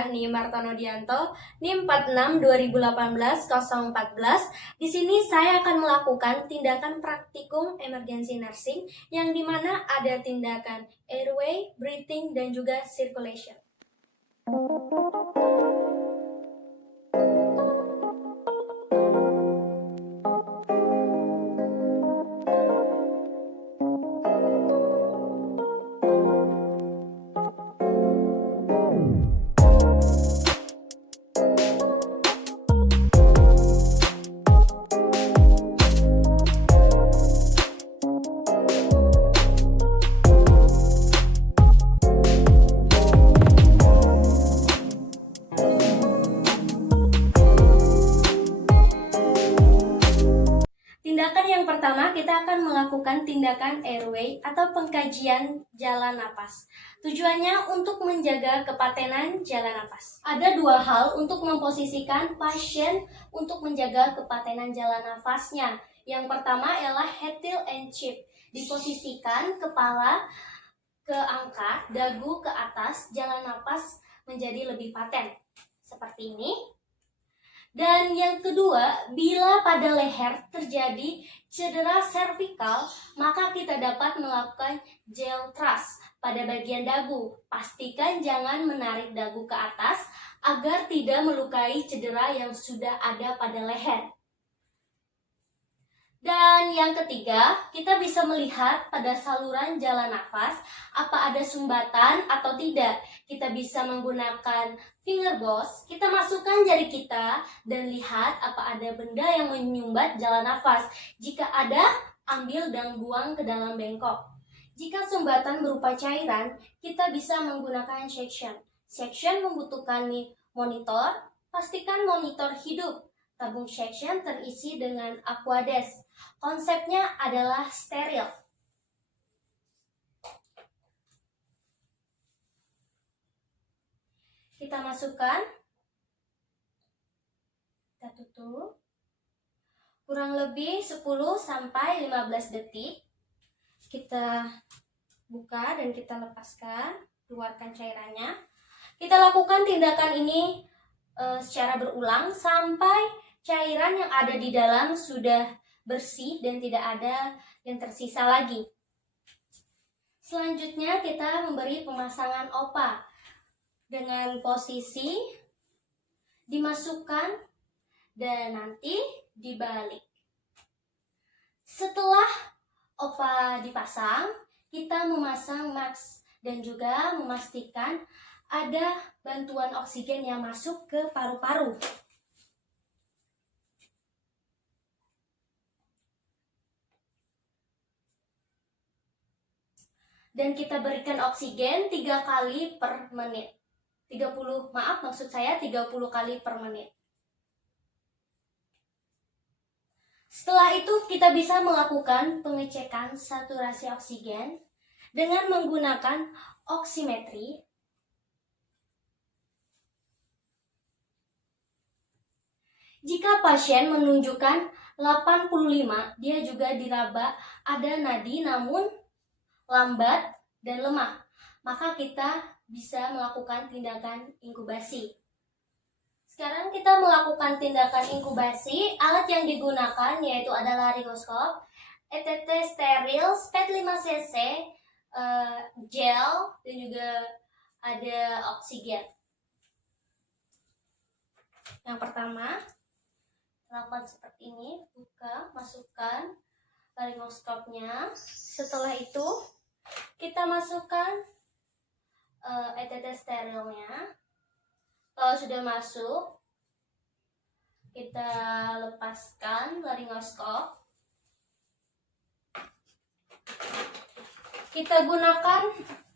saya Nim Martono Dianto, NIM 46 2018 014. Di sini saya akan melakukan tindakan praktikum emergency nursing yang dimana ada tindakan airway, breathing, dan juga circulation. Tindakan yang pertama, kita akan melakukan tindakan airway atau pengkajian jalan napas. Tujuannya untuk menjaga kepatenan jalan napas. Ada dua hal untuk memposisikan pasien untuk menjaga kepatenan jalan nafasnya. Yang pertama ialah head, tail, and chip. Diposisikan kepala ke angkat, dagu ke atas, jalan napas menjadi lebih paten. Seperti ini. Dan yang kedua, bila pada leher terjadi cedera servikal, maka kita dapat melakukan gel thrust pada bagian dagu. Pastikan jangan menarik dagu ke atas agar tidak melukai cedera yang sudah ada pada leher. Dan yang ketiga, kita bisa melihat pada saluran jalan nafas apa ada sumbatan atau tidak. Kita bisa menggunakan finger gauze, kita masukkan jari kita dan lihat apa ada benda yang menyumbat jalan nafas. Jika ada, ambil dan buang ke dalam bengkok. Jika sumbatan berupa cairan, kita bisa menggunakan suction. Suction membutuhkan monitor, pastikan monitor hidup. Tabung suction terisi dengan aquades. Konsepnya adalah steril. Kita masukkan, kita tutup, kurang lebih 10-15 detik. Kita buka dan kita lepaskan, keluarkan cairannya. Kita lakukan tindakan ini secara berulang sampai cairan yang ada di dalam sudah bersih dan tidak ada yang tersisa lagi. Selanjutnya kita memberi pemasangan OPA dengan posisi dimasukkan dan nanti dibalik. Setelah OPA dipasang, kita memasang mask dan juga memastikan ada bantuan oksigen yang masuk ke paru-paru. Dan kita berikan oksigen 3 kali per menit. 30 kali per menit. Setelah itu kita bisa melakukan pengecekan saturasi oksigen dengan menggunakan oximetry. Jika pasien menunjukkan 85, dia juga diraba ada nadi namun lambat dan lemah, maka kita bisa melakukan tindakan inkubasi. Sekarang kita melakukan tindakan inkubasi. Alat yang digunakan yaitu adalah laryngoscope, ETT steril, SPED 5 cc, gel, dan juga ada oksigen. Yang pertama, lakukan seperti ini, buka, masukkan laryngoscope-nya. Setelah itu kita masukkan ETT sterilnya. Kalau sudah masuk, kita lepaskan laryngoscope. Kita gunakan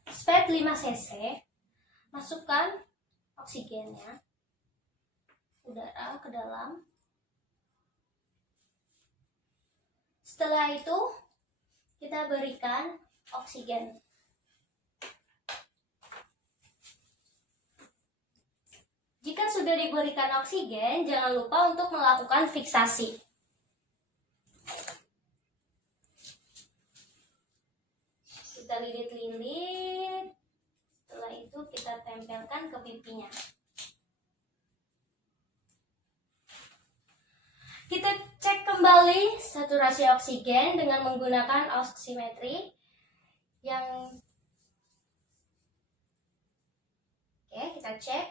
SPED 5 cc. Masukkan oksigennya, udara ke dalam. Setelah itu, kita berikan oksigen. Jika sudah diberikan oksigen, jangan lupa untuk melakukan fiksasi. Kita lilit-lilit. Setelah itu kita tempelkan ke pipinya. saturasi oksigen dengan menggunakan oximetry yang kita cek.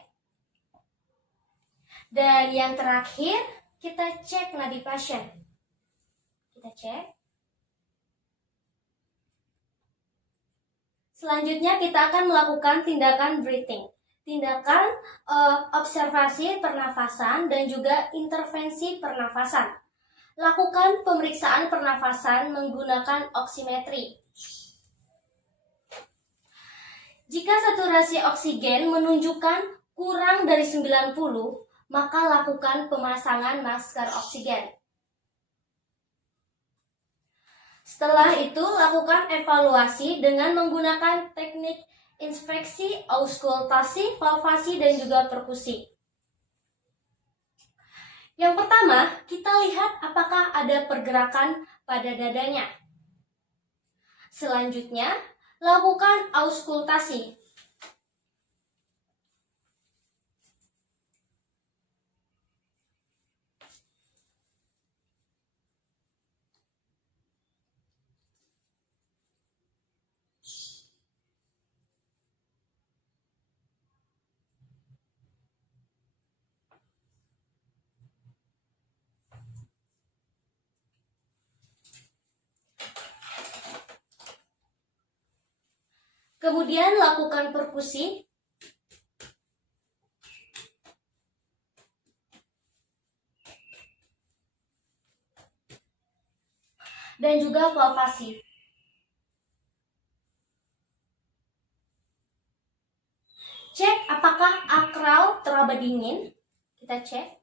Dan yang terakhir, kita cek nadi pasien. Kita cek. Selanjutnya kita akan melakukan tindakan breathing. Tindakan observasi pernafasan dan juga intervensi pernafasan. Lakukan pemeriksaan pernafasan menggunakan oximetry. Jika saturasi oksigen menunjukkan kurang dari 90, maka lakukan pemasangan masker oksigen. Setelah itu, lakukan evaluasi dengan menggunakan teknik inspeksi, auskultasi, palpasi, dan juga perkusi. Yang pertama, kita lihat apakah ada pergerakan pada dadanya. Selanjutnya, lakukan auskultasi. Kemudian lakukan perkusi. Dan juga palpasi. Cek apakah akral teraba dingin. Kita cek.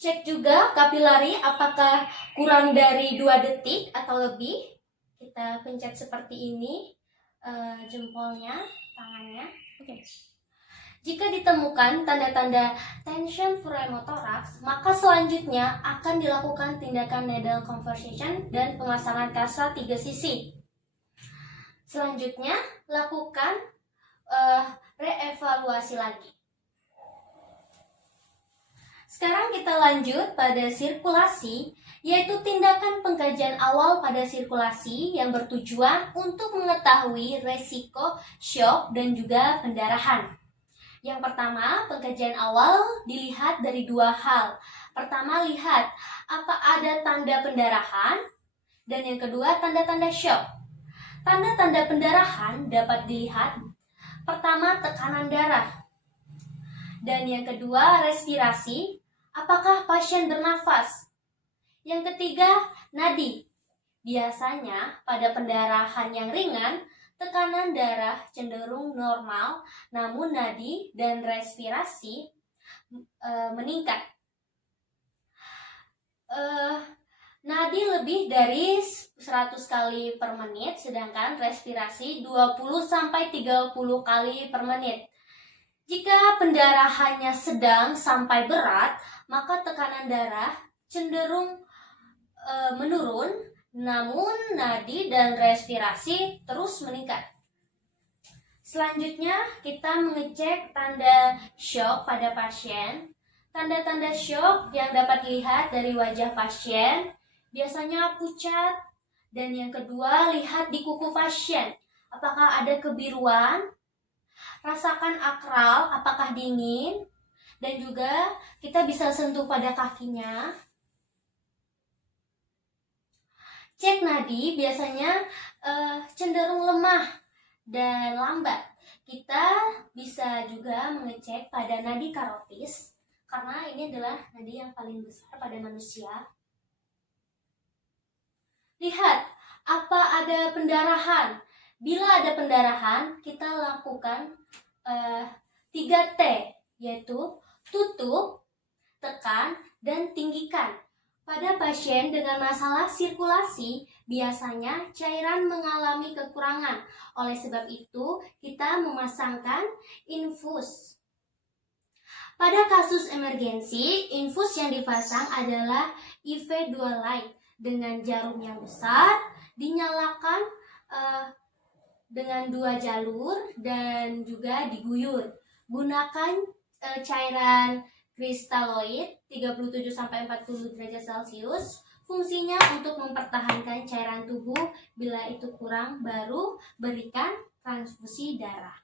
Cek juga kapilari apakah kurang dari 2 detik atau lebih. Kita pencet seperti ini jempolnya, tangannya. Oke. Jika ditemukan tanda-tanda tension pneumothorax, maka selanjutnya akan dilakukan tindakan needle conversion dan pemasangan kasa 3 sisi. Selanjutnya, lakukan reevaluasi lagi. Sekarang kita lanjut pada sirkulasi, yaitu tindakan pengkajian awal pada sirkulasi yang bertujuan untuk mengetahui resiko shock dan juga pendarahan. Yang pertama, pengkajian awal dilihat dari 2 hal. Pertama, lihat apa ada tanda pendarahan, dan yang kedua, tanda-tanda shock. Tanda-tanda pendarahan dapat dilihat, pertama, tekanan darah, dan yang kedua, respirasi. Apakah pasien bernafas? Yang ketiga, nadi. Biasanya pada pendarahan yang ringan, tekanan darah cenderung normal, namun nadi dan respirasi meningkat. Nadi lebih dari 100 kali per menit, sedangkan respirasi 20-30 kali per menit. Jika pendarahannya sedang sampai berat, maka tekanan darah cenderung menurun, namun nadi dan respirasi terus meningkat. Selanjutnya, kita mengecek tanda shock pada pasien. Tanda-tanda shock yang dapat dilihat dari wajah pasien biasanya pucat, dan yang kedua, lihat di kuku pasien. Apakah ada kebiruan? Rasakan akral apakah dingin, dan juga kita bisa sentuh pada kakinya. Cek nadi biasanya cenderung lemah dan lambat. Kita bisa juga mengecek pada nadi karotis, karena ini adalah nadi yang paling besar pada manusia. Lihat, apa ada pendarahan? Bila ada pendarahan, kita lakukan 3T, yaitu tutup, tekan, dan tinggikan. Pada pasien dengan masalah sirkulasi, biasanya cairan mengalami kekurangan. Oleh sebab itu, kita memasangkan infus. Pada kasus emergensi, infus yang dipasang adalah IV Dualite dengan jarum yang besar, dinyalakan dengan 2 jalur dan juga diguyur. Gunakan cairan kristaloid 37-40 derajat Celcius. Fungsinya untuk mempertahankan cairan tubuh, bila itu kurang baru berikan transfusi darah.